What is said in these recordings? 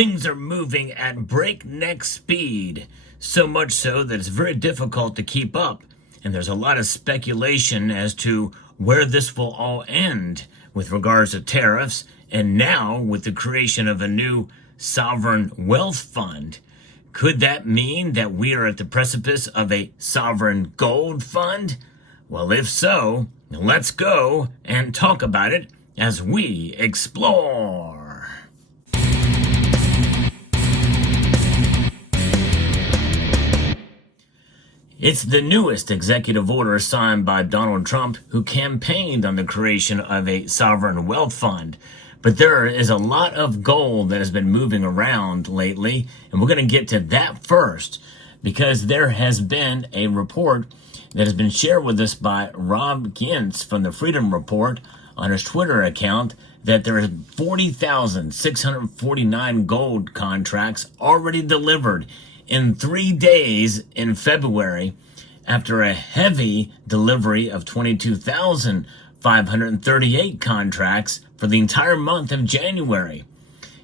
Things are moving at breakneck speed, so much so that it's very difficult to keep up. And there's a lot of speculation as to where this will all end with regards to tariffs, and now with the creation of a new sovereign wealth fund. Could that mean that we are at the precipice of a sovereign gold fund? Well, if so, let's go and talk about it as we explore. It's the newest executive order signed by Donald Trump, who campaigned on the creation of a sovereign wealth fund. But there is a lot of gold that has been moving around lately, and we're going to get to that first, because there has been a report that has been shared with us by Rob Gintz from the Freedom Report on his Twitter account that there is 40,649 gold contracts already delivered in 3 days in February, after a heavy delivery of 22,538 contracts for the entire month of January.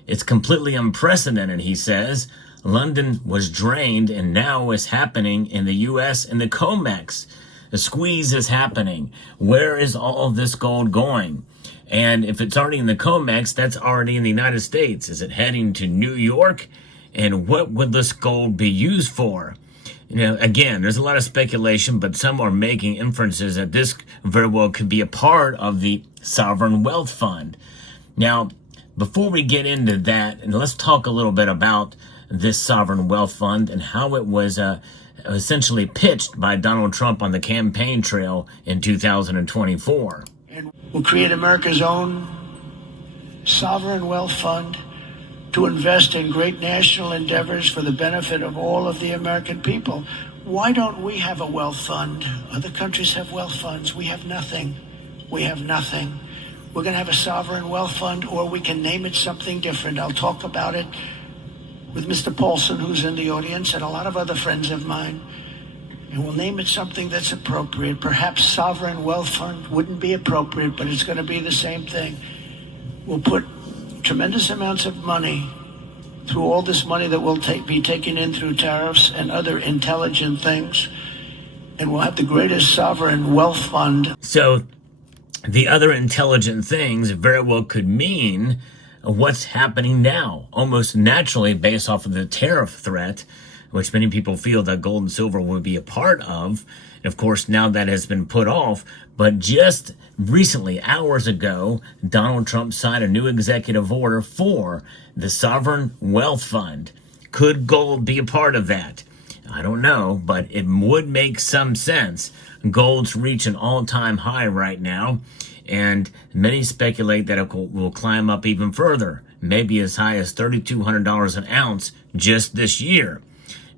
It's completely unprecedented, he says. London was drained, and now it's happening in the U.S. and the COMEX. The squeeze is happening. Where is all of this gold going? And if it's already in the COMEX, that's already in the United States. Is it heading to New York? And what would this gold be used for? You know, again, there's a lot of speculation, but some are making inferences that this very well could be a part of the sovereign wealth fund. Now, before we get into that, and let's talk a little bit about this sovereign wealth fund and how it was essentially pitched by Donald Trump on the campaign trail in 2024. And we'll create America's own sovereign wealth fund to invest in great national endeavors for the benefit of all of the American people. Why don't we have a wealth fund? Other countries have wealth funds. We have nothing. We have nothing. We're going to have a sovereign wealth fund, or we can name it something different. I'll talk about it with Mr. Paulson, who's in the audience, and a lot of other friends of mine. And we'll name it something that's appropriate. Perhaps sovereign wealth fund wouldn't be appropriate, but it's going to be the same thing. We'll put tremendous amounts of money through all this money that will be taken in through tariffs and other intelligent things, and we'll have the greatest sovereign wealth fund. So the other intelligent things very well could mean what's happening now, almost naturally based off of the tariff threat, which many people feel that gold and silver will be a part of. And of course, now that has been put off. But just recently, hours ago, Donald Trump signed a new executive order for the Sovereign Wealth Fund. Could gold be a part of that? I don't know, but it would make some sense. Gold's reached an all-time high right now, and many speculate that it will climb up even further, maybe as high as $3,200 an ounce just this year.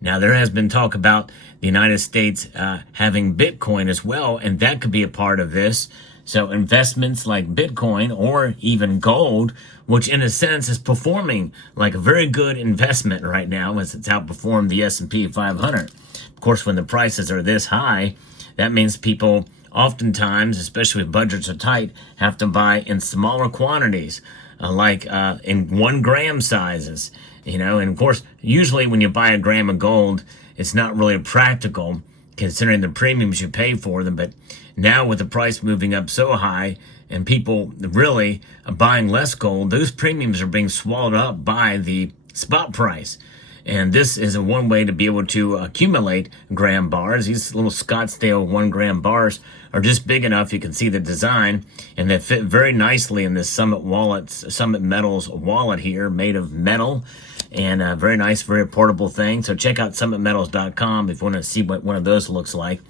Now, there has been talk about the United States having Bitcoin as well, and that could be a part of this. So investments like Bitcoin or even gold, which in a sense is performing like a very good investment right now as it's outperformed the S&P 500. Of course, when the prices are this high, that means people oftentimes, especially if budgets are tight, have to buy in smaller quantities, like in 1 gram sizes. You know, and of course, usually when you buy a gram of gold, it's not really practical considering the premiums you pay for them. But now with the price moving up so high and people really buying less gold, those premiums are being swallowed up by the spot price. And this is one way to be able to accumulate gram bars. These little Scottsdale 1 gram bars are just big enough. You can see the design, and they fit very nicely in this Summit Metals wallet here, made of metal, and very nice, very portable thing. So check out summitmetals.com if you want to see what one of those looks like,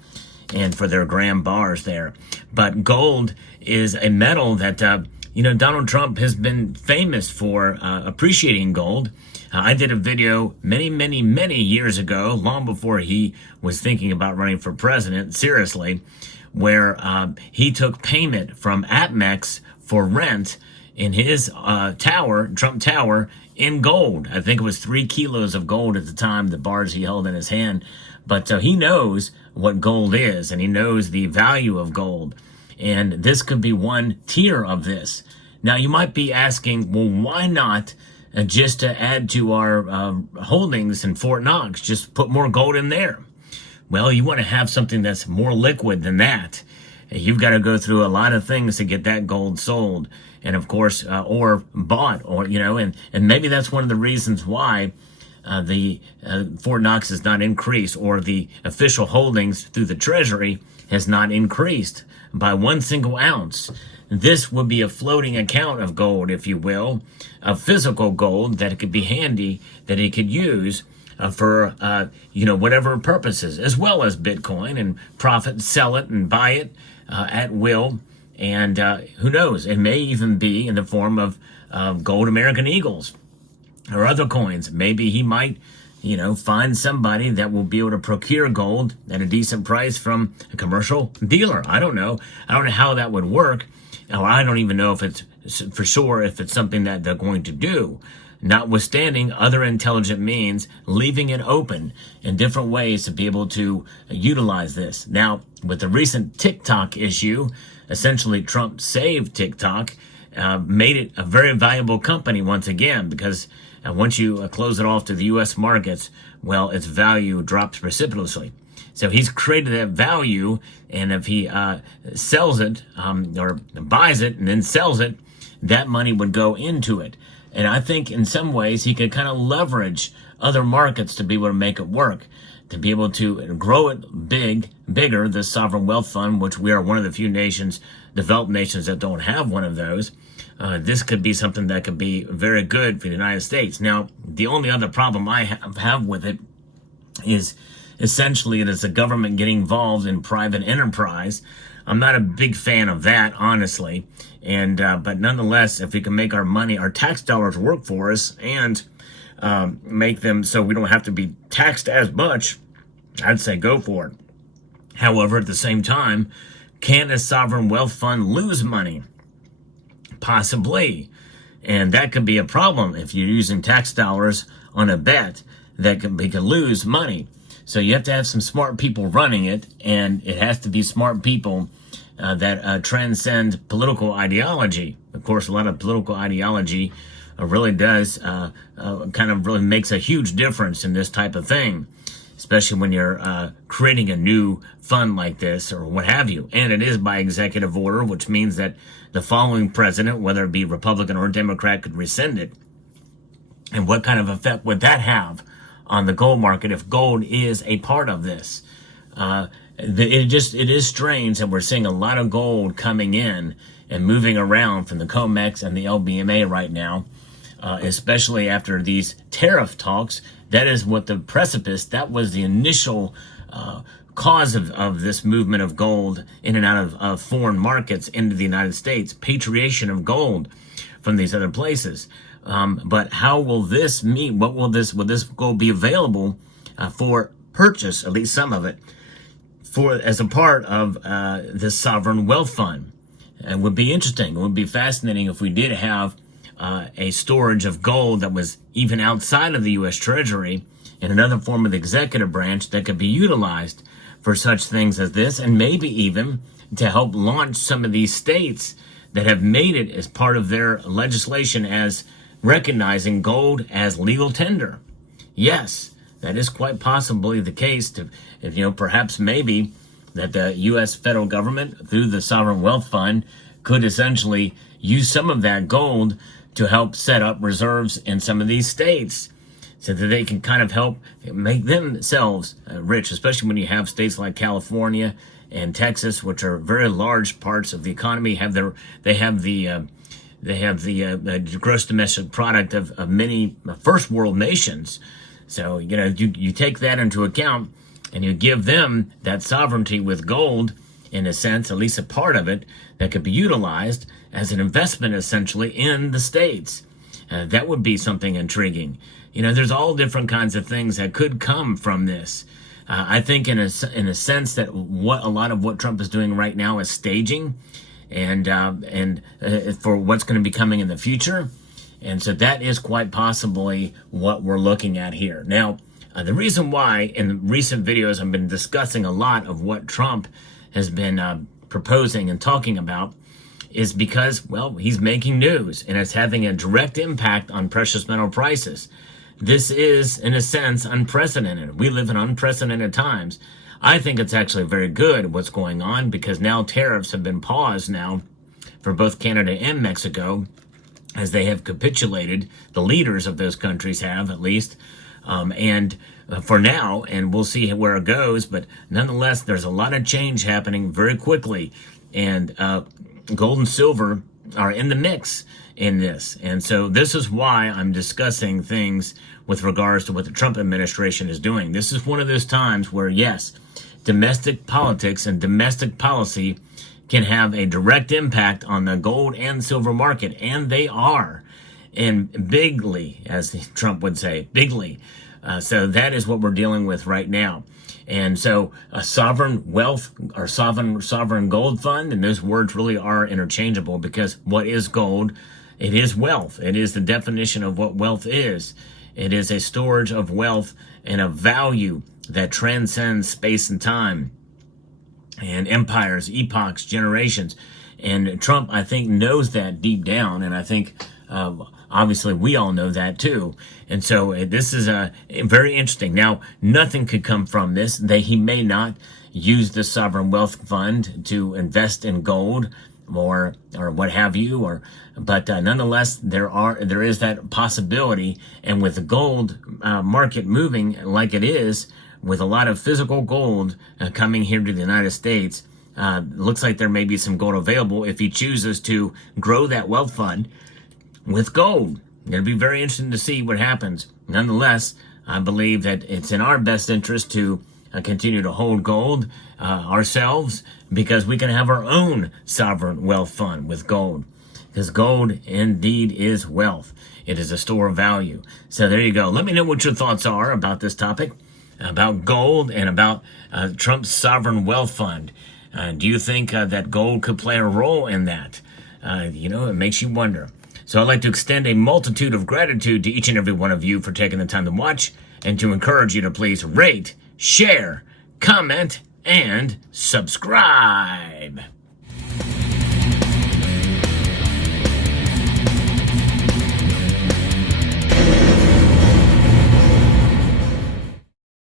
and for their gram bars there. But gold is a metal that Donald Trump has been famous for appreciating gold. I did a video many years ago, long before he was thinking about running for president, seriously, where he took payment from APMEX for rent in his Trump Tower, in gold. I think it was 3 kilos of gold at the time, the bars he held in his hand. But he knows what gold is, and he knows the value of gold. And this could be one tier of this. Now, you might be asking, well, why not just to add to our holdings in Fort Knox, just put more gold in there. Well, you want to have something that's more liquid than that. You've got to go through a lot of things to get that gold sold, and of course, or bought, or and maybe that's one of the reasons why the Fort Knox has not increased, or the official holdings through the Treasury has not increased by 1 single ounce. This would be a floating account of gold, if you will, of physical gold that it could be handy, that it could use for whatever purposes, as well as Bitcoin, and profit, sell it and buy it at will. And who knows, it may even be in the form of gold American Eagles or other coins. Maybe he might find somebody that will be able to procure gold at a decent price from a commercial dealer. I don't know how that would work. Or I don't even know if it's for sure if it's something that they're going to do. Notwithstanding other intelligent means, leaving it open in different ways to be able to utilize this. Now, with the recent TikTok issue, essentially Trump saved TikTok, made it a very valuable company once again, because once you close it off to the U.S. markets, well, its value drops precipitously. So he's created that value, and if he sells it or buys it and then sells it, that money would go into it. And I think in some ways he could kind of leverage other markets to be able to make it work, to be able to grow it bigger, the sovereign wealth fund, which we are one of the few nations, developed nations, that don't have one of those. This could be something that could be very good for the United States. Now, the only other problem I have with it is essentially it is the government getting involved in private enterprise. I'm not a big fan of that, honestly. And but nonetheless, if we can make our money, our tax dollars work for us, and make them so we don't have to be taxed as much, I'd say go for it. However, at the same time, can a sovereign wealth fund lose money? Possibly. And that could be a problem if you're using tax dollars on a bet that could lose money. So you have to have some smart people running it, and it has to be smart people that transcend political ideology. Of course, a lot of political ideology really does kind of really makes a huge difference in this type of thing, especially when you're creating a new fund like this or what have you. And it is by executive order, which means that the following president, whether it be Republican or Democrat, could rescind it. And what kind of effect would that have on the gold market if gold is a part of this? It is strange that we're seeing a lot of gold coming in and moving around from the COMEX and the LBMA right now, especially after these tariff talks. That is what the precipice, that was the initial cause of this movement of gold in and out of foreign markets into the United States, patriation of gold from these other places. But how will this meet? Will this gold be available for purchase, at least some of it, as a part of this sovereign wealth fund? It would be interesting. It would be fascinating if we did have a storage of gold that was even outside of the U.S. Treasury in another form of the executive branch that could be utilized for such things as this, and maybe even to help launch some of these states that have made it as part of their legislation as recognizing gold as legal tender. Yes, that is quite possibly the case. Perhaps maybe that the U.S. federal government, through the Sovereign Wealth Fund, could essentially use some of that gold to help set up reserves in some of these states, so that they can kind of help make themselves rich, especially when you have states like California and Texas, which are very large parts of the economy. They have the gross domestic product of many first world nations. So you take that into account, and you give them that sovereignty with gold, in a sense, at least a part of it, that could be utilized as an investment essentially in the states. That would be something intriguing. There's all different kinds of things that could come from this. I think in a sense that a lot of what Trump is doing right now is staging, and for what's going to be coming in the future. And so that is quite possibly what we're looking at here. Now, the reason why in recent videos I've been discussing a lot of what Trump has been proposing and talking about is because, well, he's making news and it's having a direct impact on precious metal prices. This is, in a sense, unprecedented. We live in unprecedented times. I think it's actually very good what's going on, because now tariffs have been paused now for both Canada and Mexico, as they have capitulated. The leaders of those countries have, at least, and for now, and we'll see where it goes. But nonetheless, there's a lot of change happening very quickly, and gold and silver are in the mix in this. And so this is why I'm discussing things with regards to what the Trump administration is doing. This is one of those times where, yes, domestic politics and domestic policy can have a direct impact on the gold and silver market, and they are, and bigly, as Trump would say, bigly. So that is what we're dealing with right now. And so a sovereign wealth or sovereign gold fund, and those words really are interchangeable, because what is gold? It is wealth. It is the definition of what wealth is. It is a storage of wealth and a value that transcends space and time and empires, epochs, generations. And Trump, I think, knows that deep down, and I think obviously we all know that too. And so this is very interesting. Now, nothing could come from this. He may not use the sovereign wealth fund to invest in gold or what have you, but nonetheless, there is that possibility. And with the gold market moving like it is, with a lot of physical gold coming here to the United States, looks like there may be some gold available if he chooses to grow that wealth fund with gold. It'll be very interesting to see what happens. Nonetheless, I believe that it's in our best interest to continue to hold gold ourselves, because we can have our own sovereign wealth fund with gold, because gold indeed is wealth. It is a store of value. So there you go. Let me know what your thoughts are about this topic, about gold and about Trump's sovereign wealth fund. Do you think that gold could play a role in that? It makes you wonder. So I'd like to extend a multitude of gratitude to each and every one of you for taking the time to watch, and to encourage you to please rate, share, comment, and subscribe.